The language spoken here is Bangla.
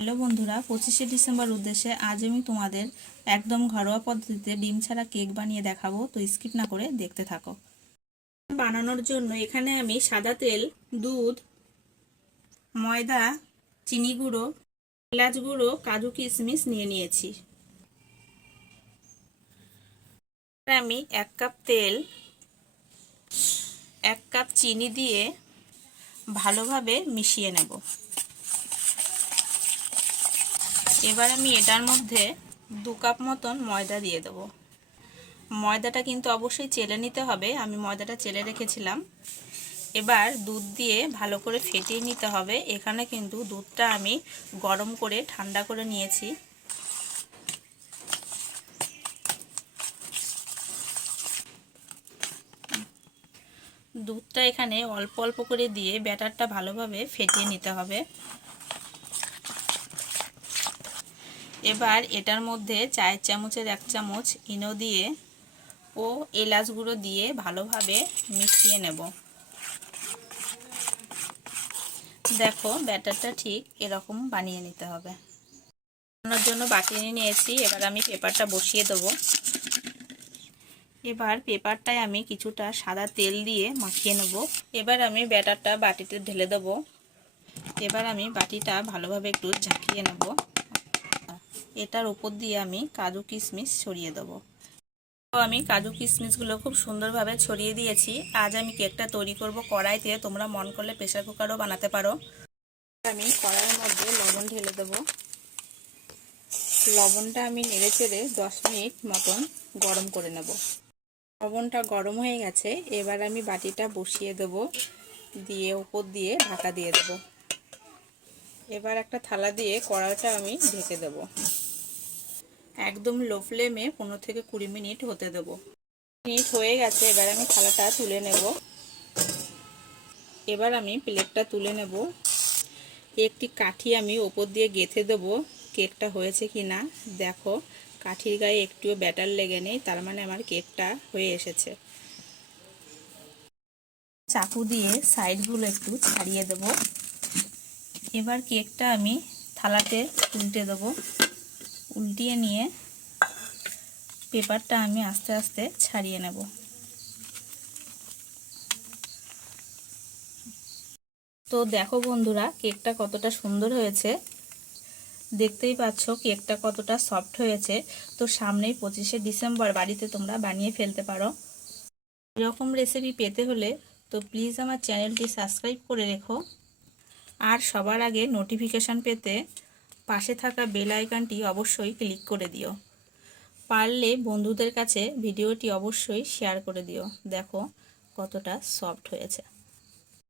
হ্যালো বন্ধুরা, 25শে ডিসেম্বর উদ্দেশ্যে আজ আমি তোমাদের একদম ঘরোয়া পদ্ধতিতে ডিম ছাড়া কেক বানিয়ে দেখাবো। তো স্কিপ না করে দেখতে থাকো। বানানোর জন্য এখানে আমি সাদা তেল, দুধ, ময়দা, চিনি গুঁড়ো, এলাচ গুঁড়ো, কাজু কিশমিশ নিয়ে নিয়েছি। আমি 1 কাপ তেল, 1 কাপ চিনি দিয়ে ভালোভাবে মিশিয়ে নেব। এবার আমি এটার মধ্যে 2 কাপ মতন ময়দা দিয়ে দেবো। ময়দাটা কিন্তু অবশ্যই চেলে নিতে হবে, আমি ময়দাটা চেলে রেখেছিলাম। এবার দুধ দিয়ে ভালো করে ফেটিয়ে নিতে হবে। এখানে কিন্তু দুধটা আমি গরম করে ঠান্ডা করে নিয়েছি। দুধটা এখানে অল্প অল্প করে দিয়ে ব্যাটারটা ভালোভাবে ফেটিয়ে নিতে হবে। এবার এটার মধ্যে চায়ের চামচের 1 চামচ ইনো দিয়ে ও এলাচ গুঁড়ো দিয়ে ভালোভাবে মিশিয়ে নেব। দেখো, ব্যাটারটা ঠিক এরকম বানিয়ে নিতে হবে। বানানোর জন্য বাটি নিয়েছি। এবার আমি পেপারটা বসিয়ে দেবো। এবার পেপারটায় আমি কিছুটা সাদা তেল দিয়ে মাখিয়ে নেব। এবার আমি ব্যাটারটা বাটিতে ঢেলে দেব। এবার আমি বাটিটা ভালোভাবে একটু ঝাঁকিয়ে নেব। এটার উপর দিয়ে আমি কাজু কিশমিশ ছড়িয়ে দেব। তো আমি কাজু কিশমিশগুলো খুব সুন্দরভাবে ছড়িয়ে দিয়েছি। আজ আমি কেকটা তৈরি করব কড়াইতে। তোমরা মন করলে প্রেসার কুকারও বানাতে পারো। আমি কড়াইয়ের মধ্যে লবণ ঢেলে দেব। লবণটা আমি নেড়ে চেড়ে 10 মিনিট মতন গরম করে নেব। লবণটা গরম হয়ে গেছে। এবার আমি বাটিটা বসিয়ে দেব, দিয়ে উপর দিয়ে ঢাকা দিয়ে দেব। এবার একটা থালা দিয়ে কড়াইটা আমি ঢেকে দেব। একদম লো ফ্লেমে 15 থেকে 20 মিনিট হতে দেব। মিনিট হয়ে গেছে। এবার আমি থালাটা তুলে নেব। এবার আমি প্লেটটা তুলে নেব। একটি কাঠি আমি ওপর দিয়ে গেঁথে দেব কেকটা হয়েছে কি না। দেখো, কাঠির গায়ে একটুও ব্যাটার লেগে নেই, তার মানে আমার কেকটা হয়ে এসেছে। চাকু দিয়ে সাইডগুলো একটু ছাড়িয়ে দেব। এবার কেকটা আমি থালাতে উল্টে দেব। উল্টিয়ে নিয়ে পেপারটা আমি আস্তে আস্তে ছাড়িয়ে নেব। তো দেখো বন্ধুরা, কেকটা কতটা সুন্দর হয়েছে। দেখতেই পাচ্ছ কেকটা কতটা সফট হয়েছে। তো সামনেই 25শে ডিসেম্বর, বাড়িতে তোমরা বানিয়ে ফেলতে পারো। এরকম রেসিপি পেতে হলে তো প্লিজ আমার চ্যানেলটি সাবস্ক্রাইব করে রেখো। আর সবার আগে নোটিফিকেশান পেতে পাশে থাকা বেল আইকনটি অবশ্যই ক্লিক করে দিও। পারলে বন্ধুদের কাছে ভিডিওটি অবশ্যই শেয়ার করে দিও। দেখো কতটা সফট হয়েছে।